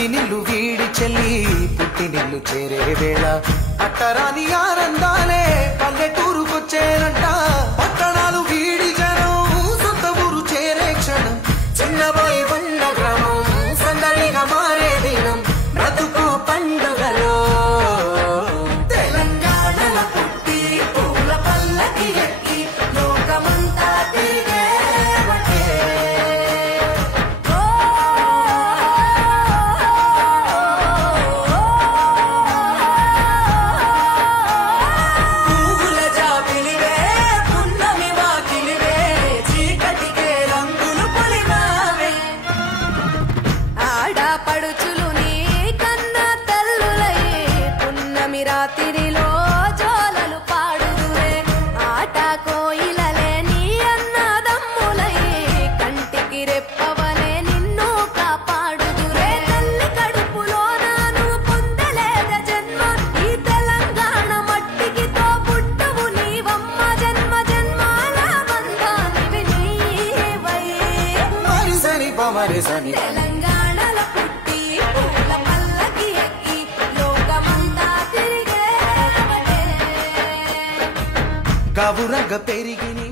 మట్టినిల్లు వీడి చెల్లి పుట్టినిల్లు చేరే వేళ అట్టరాని ఆనందాలే పల్లెటూరుకొచ్చేనంట. పట్టణాలు వీడి జనం సొంత ఊరు చేరే క్షణం చిన్నబోయి ఉన్న గ్రామం సందడిగా మారే దినం బ్రతుకు పండుగలో తెలంగాణల పుట్టి పూల పల్లకి ఎక్కి లోకమంతా తిరిగే రాత్రిలో జోలలు పాడుదురే ఆట కోయిలలే నీ అన్నదమ్ములై కంటికి రెప్పవలే నిన్ను కాపాడుదురే. తల్లి కడుపులో నాను పొందలేద జన్మ ఈ తెలంగాణ మట్టికి తో పుట్టవు నీవమ్మ జన్మ జన్మాల బంధానివి నీవై మరిసని పమరిసని తెలంగాణల పుట్టి పూల పల్లకి ఎక్కి లోకమంతా గవురగ పెరిగిని